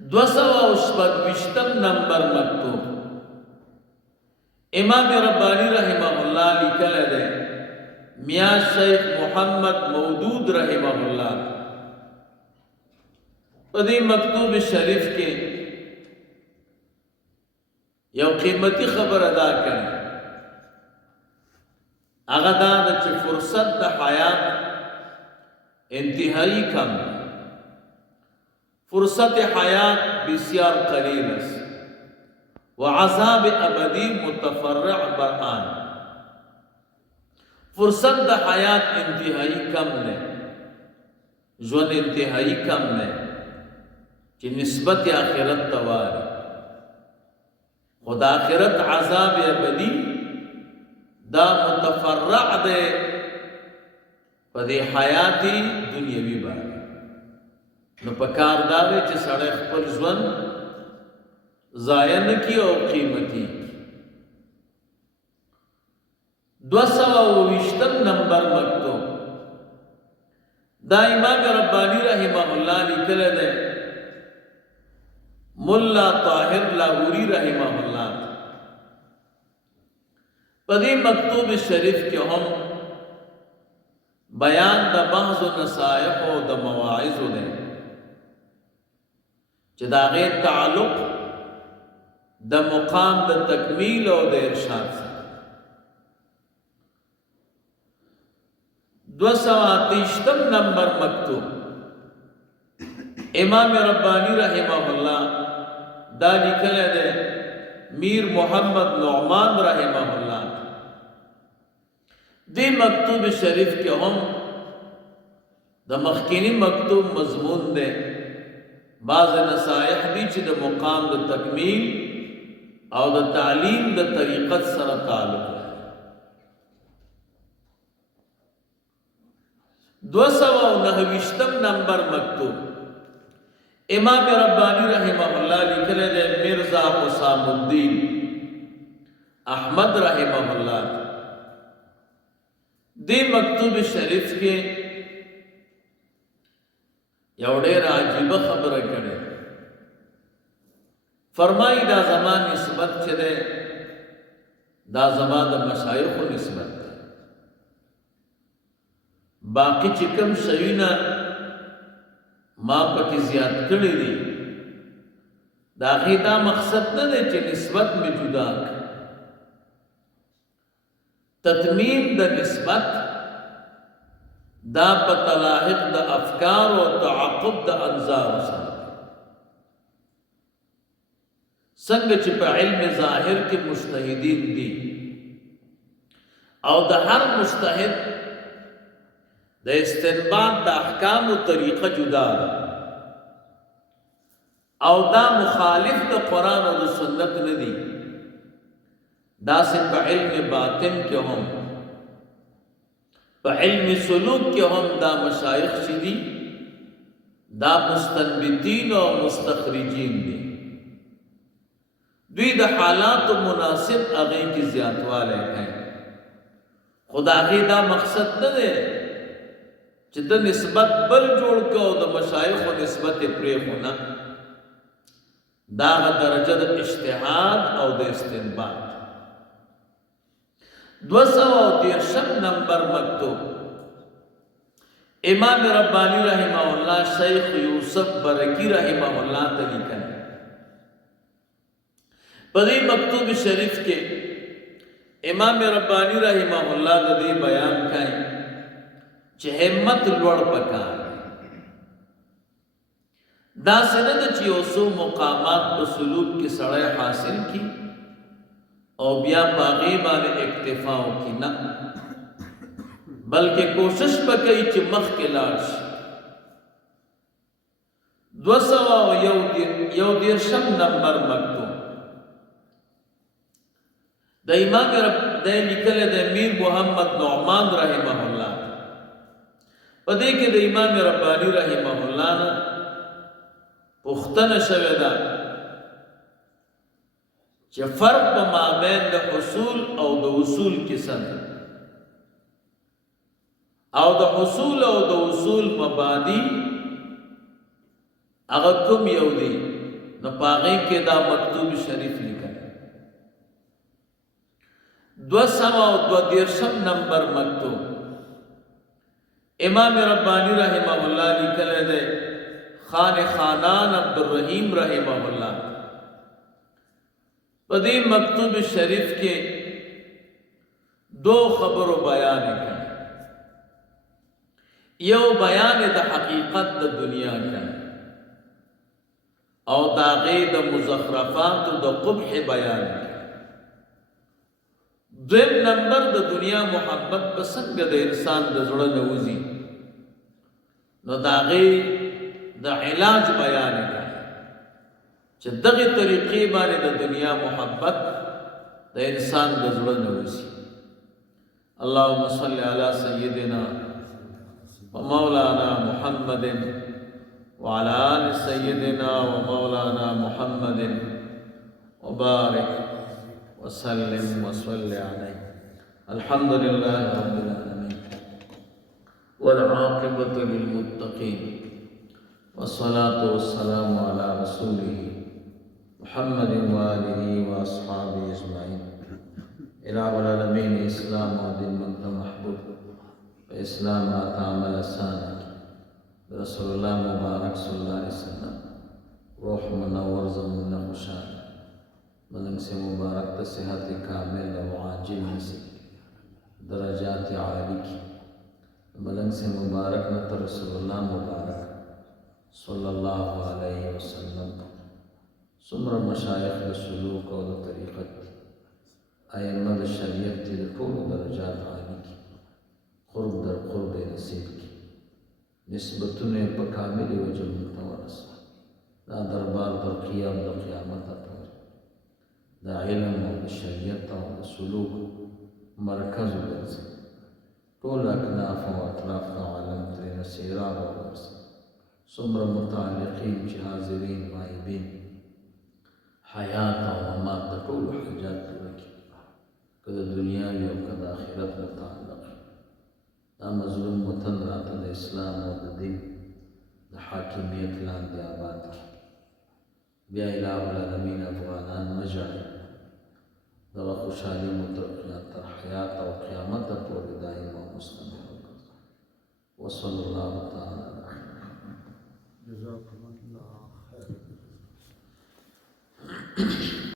226 نمبر مکتوب امام ربانی رحمہ اللہ لکھل ہے میاں شیخ محمد مودود رحمہ اللہ پدی مکتوب شریف کے یو قیمتی خبر ادا کریں اغداد چی فرصت دا حیات انتہائی کم فرصت حیات بسیار قلیل است وعذاب ابدی متفرع برآن فرصت دا حیات انتہائی کم نے جون انتہائی کم نے کہ نسبت آخرت تواری خدا آخرت عذاب ابدی دا متفرع دے پدے حیاتی دنیاوی باری نو پکار داوے چی سڑے خپل ژوند ضائع نکی او قیمتی 229 نمبر مکتوب دا امام ربانی رحمہ اللہ لکھل دے ملا طاہر لاہوری رحمہ اللہ پدی مکتوب شریف کے ہم بیان دا بحث و نصائح و دا مواعظ دے چی دا غیر تعلق دا مقام دا تکمیل و دا ارشاد سے 228 نمبر مکتوب امام ربانی رحمہ اللہ دا لکھل دے میر محمد نعمان رحمہ اللہ دی مکتوب شریف کے ہم دا مخکینی مکتوب مضمون دے بعض نصائح دی چی دا مقام دا تکمیل او دا تعلیم دا طریقت سر تعلق ہے 229 نمبر مکتوب امام ربانی رحمہ اللہ لکھل دے مرزا حسام الدین احمد رحمہ اللہ دی مکتوب شریف کے یو ډیر عجیبه خبره کړي فرمائی دا زمان نسبت چه دے دا زمان دا مشایخ نسبت دے باقی چکم شوینا ما پکی زیاد کردی دی دا غیدا مقصد نہ دے چه نسبت میں جدا کر تتمیم دا نسبت دا پتلاحق دا افکار و تعقب دا انظار سا سنگ چی پا علم ظاہر کے مجتہدین دی او دا ہر مجتہد دا استنباط دا احکام و طریقہ جدا دا او دا مخالف دا قرآن و دا سنت ندی دا سے پا علم باطن کے ہم پا علم سلوک کے ہم دا مشایخ شدی دا مستنبتین و مستخرجین دی دوی دا حالات و مناسب اغین کی زیادت والے ہیں خدا کی دا مقصد نہ دے چی دا نسبت بل جوڑ کو دا مشایخ و نسبت پریخ ہونا دا درجہ دا اجتہاد او دا استنباط 230 نمبر مکتوب امام ربانی رحمہ اللہ شیخ یوسف برکی رحمہ اللہ تلیکن پدی مکتوب شریف کے امام ربانی رحمہ اللہ دی بیان کہیں چہ ہمت لوڑ پکار دا سند چی اوسو مقامات و سلوک کی سڑے حاصل کی او بیا پاغیبان اکتفاؤ کی نہ بلکہ کوشش پکئی چی مخ کے لاش 231 نمبر مکتوب دا امام رب دے لکھل دے میر محمد نعمان رحمہ اللہ پدے کے دا امام ربانی رحمہ اللہ نا پختن شویدہ چه فرق پا مابین دا حصول او دا وصول کسن او دا حصول او دا وصول مبادی اگر کم یو دی نو پاغی کې دا مکتوب شریف لیکل 232 نمبر مکتوب امام ربانی رحمہ اللہ لیکل دے خان خانان عبدالرحیم رحمہ اللہ پدی مکتوب شریف کے دو خبر و بیان کریں یو بیان دا حقیقت دا دنیا کریں او دا غید مزخرفات دا قبح بیان کریں دویم نمبر دا دنیا محبت پسنگ دا انسان دا زڑا نوزی نو دا غید دا علاج بیان کریں چه دغی طریقی بانی دا دنیا محبت دا انسان دا زڑا نوزی اللہم صلی علی سیدنا ومولانا محمد وعلى آل سيدنا ومولانا محمد وبارك وسلم وصل عليه الحمد لله رب العالمين والعاقبة للمتقين والصلاة والسلام على رسوله محمد وآله وأصحابه أجمعين إله العالمين إسلام ودين من محبوب اسلام تعامل سانا رسول اللہ مبارک صلی اللہ علیہ وسلم روح منور زمین خوشان ملنگ سے مبارک تا صحت کامل و عاجل نصیب درجات عالی کی ملنگ سے مبارک نتا رسول اللہ مبارک صلی اللہ علیہ وسلم سمر مشایخ سلوک و طریقت ائمہ شریعت تی طول درجات عالی کی قرب در قرب نصیب کی نسبتون پا کامل وجہ متورس دا دربار در قیام دا قیامت پور دا علم و شریعت و سلوک مرکز ورز طول اکناف و اطراف دا عالم ترین سیراب ورز سمر متعلقین چی حاضرین غائبین حیات و ممات دا طول حجات پورکی کدا دنیاوی و کدا آخرت متعلق دا مظلوم وطن راتا دا اسلام و دا دین دا حاکمیت لان دی آباد کی بیا الہ العالمین افغانان مجائی دا خوشحالی مترقیات تر حیات و قیامت پور دائم و مستمر وصل اللہ تعالی جزاکم اللہ خیر